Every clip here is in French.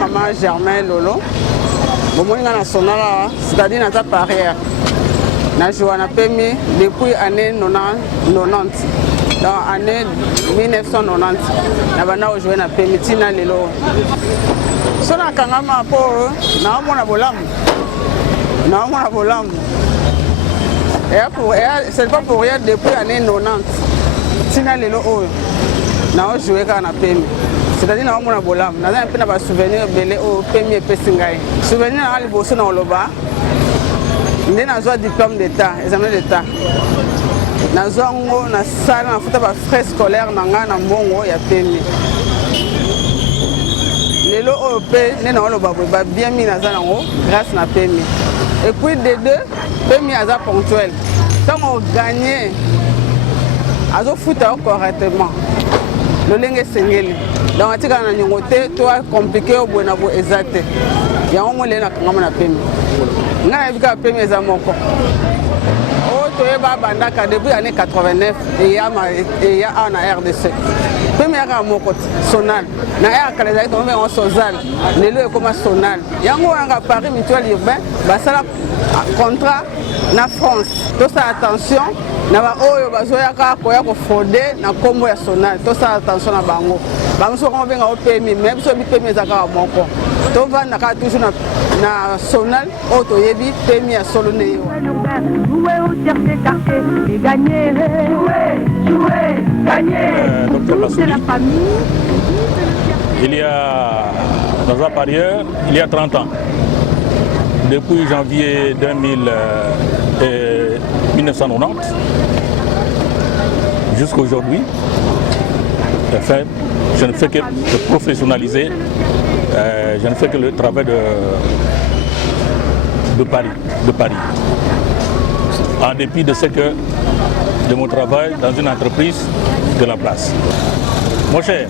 Maman Germain Lolo, c'est-à-dire dans ta barrière. Je joue à PMI depuis l'année 90. Dans l'année 1990, je joué à PMI Tina Lelo. Ce n'est pas pour rien depuis l'année 90. Tina Lelo, je joué à PMI. C'est-à-dire que nous avons un souvenir au premier Pessingaï. Souvenir à l'Ibosso dans le bas. Nous avons un diplôme d'État, examen d'État. Nous avons une salle, un frais scolaire, nous avons un bon PMI. Les lots européens, nous avons bien mis grâce à PMI. Et puis des deux, PMI est ponctuel. Quand on gagne, on fout correctement. Le lingue sengeli donc atika na nyongote to compliqué au bona bo exact ya ngo le na kangama na pemi na ebika pemi za moko o to e ba banda ka depuis année 89 et ya na RDC pemi ya moko sonal na ya kala za to on sozal le lo comme sonal yango nga Paris mutuel urbain ba sala contrat na France to ça attention na ba oyo bazoya ka koya ko frauder na kombo ya sonal to ça attention na bango bango ko benga o PMI même so bi PMI za ka moko to vanda ka toujours na sonal o to yebi PMI ya solo ne yo c'est la famille. Il y a dans un parieur, il y a 30 ans. Depuis janvier 1990 jusqu'à aujourd'hui, enfin, je ne fais que de professionnaliser, je ne fais que le travail de Paris. En dépit de ce que de mon travail dans une entreprise de la place. Mon cher,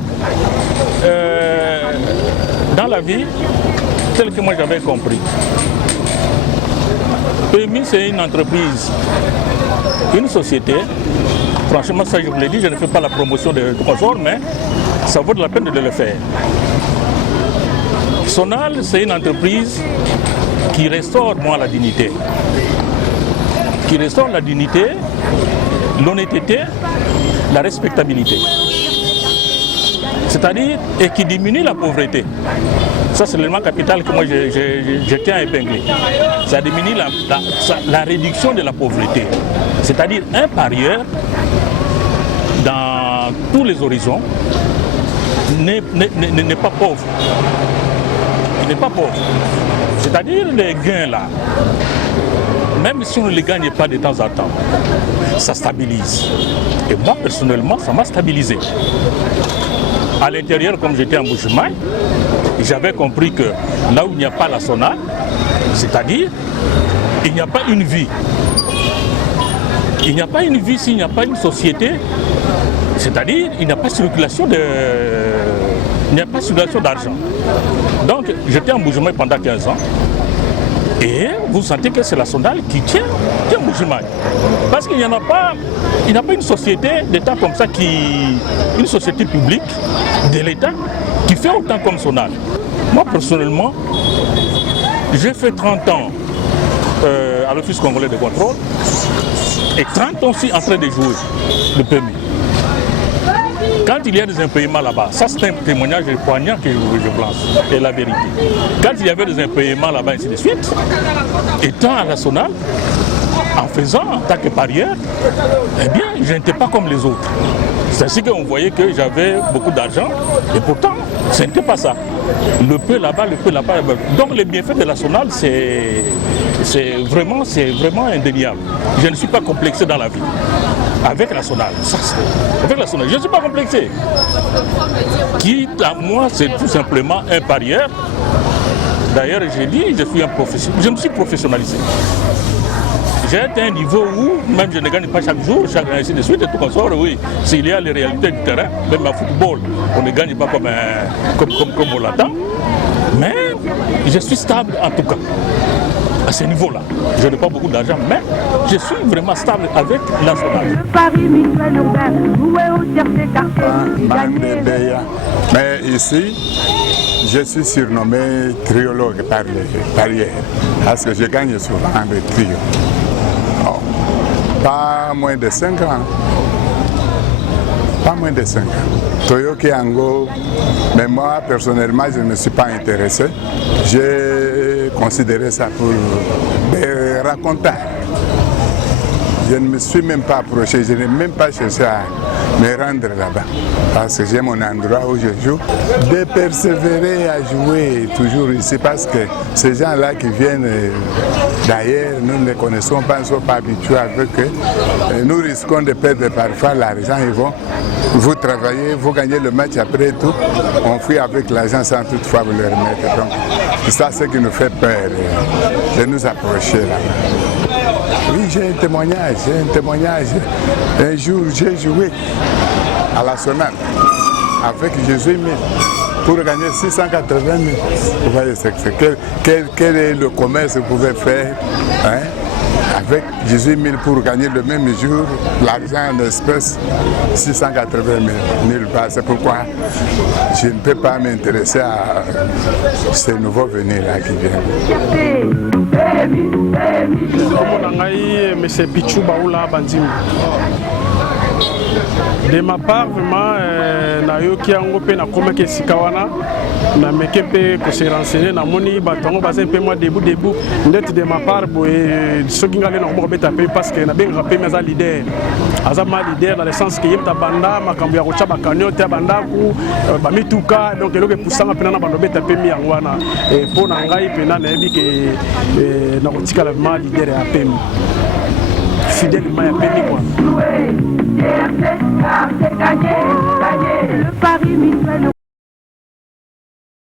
dans la vie, tel que moi j'avais compris, PMI c'est une entreprise, une société. Franchement, ça je vous l'ai dit, je ne fais pas la promotion de consorts, mais ça vaut de la peine de le faire. Sonal, c'est une entreprise qui restaure moi la dignité. Qui restaure la dignité, l'honnêteté, la respectabilité. C'est-à-dire, et qui diminue la pauvreté. Ça, c'est l'élément capital que moi je tiens à épingler. Ça diminue la réduction de la pauvreté. C'est-à-dire, un parieur, dans tous les horizons, n'est pas pauvre. Il n'est pas pauvre. C'est-à-dire, les gains là, même si on ne les gagne pas de temps en temps, ça stabilise. Et moi, personnellement, ça m'a stabilisé. À l'intérieur, comme j'étais en Bouche-Maille, j'avais compris que là où il n'y a pas la sonal, c'est-à-dire, il n'y a pas une vie. Il n'y a pas une vie s'il n'y a pas une société, c'est-à-dire, il n'y a pas circulation d'argent. Donc, j'étais en Bouche-Maille pendant 15 ans. Et vous sentez que c'est la sonal qui tient Bouche-Maille. Parce qu'il n'y a pas une société d'État comme ça, une société publique de l'État qui fait autant comme sonal. Moi personnellement, j'ai fait 30 ans à l'Office congolais de contrôle et 30 ans aussi en train de jouer le PMI. Quand il y a des impayements là-bas, ça c'est un témoignage poignant que je place, et la vérité. Quand il y avait des impayements là-bas, ainsi de suite, étant à la sonal, en faisant en tant que parieur, eh bien, je n'étais pas comme les autres. C'est ainsi qu'on voyait que j'avais beaucoup d'argent, et pourtant, ce n'était pas ça. Le peu là-bas, le peu là-bas. Donc les bienfaits de la sonal, c'est vraiment indéniable. Je ne suis pas complexé dans la vie. Avec la sonal, avec la sonal, je ne suis pas complexé. Qui, à moi, c'est tout simplement un parieur. D'ailleurs, j'ai dit, je me suis professionnalisé. J'ai atteint un niveau où, même je ne gagne pas chaque jour, ainsi de suite, et tout comme ça, oui. S'il y a les réalités du terrain, même en football, on ne gagne pas comme on l'attend. Mais je suis stable en tout cas. à ce niveau-là. Je n'ai pas beaucoup d'argent, mais je suis vraiment stable avec la SONAL. Paris mutuel urbain, où est au chercher quartier. Mais ici, je suis surnommé triologue par les barrières, parce que je gagne souvent le trio. Oh. Pas moins de 5 ans. Pas moins de 5 ans. Toyo Kiango, mais moi personnellement je ne me suis pas intéressé. J'ai considéré ça pour des racontars. Je ne me suis même pas approché, je n'ai même pas cherché à me rendre là-bas. Parce que j'ai mon endroit où je joue. De persévérer à jouer toujours ici parce que ces gens-là qui viennent d'ailleurs, nous ne les connaissons pas, ils ne sont pas habitués avec eux. Nous risquons de perdre parfois l'argent, ils vont, vous travaillez, vous gagnez le match après tout, on fuit avec l'argent sans toutefois vous le remettre. Donc, c'est ça ce qui nous fait peur de nous approcher là-bas. Oui, j'ai un témoignage. Un jour, j'ai joué à la SONAL avec Jésus 1000 pour gagner 680 000. Vous voyez, quel est le commerce que vous pouvez faire avec Jésus 1000 pour gagner le même jour l'argent en espèces 680 000 balles. C'est pourquoi je ne peux pas m'intéresser à ces nouveaux venus-là qui viennent. De ma part, vraiment, nayoki yango pe na komaki esika wana na meke pe ko se renseigner na moni batongo baza pe moi debout ndeti de ma part boye soki ngale na ko beta pe parce que na benga pe meza leader azama leader dans le sens que yemta banda makambo ya kocha bakanyo te banda ku ba mituka donc eloko pusanga pe na bando beta pe mi yango wana po na ngai pe na yebi ke na kotika la ma leader ya pe fidèlement ya pe ni quoi. Le Paris mutuel.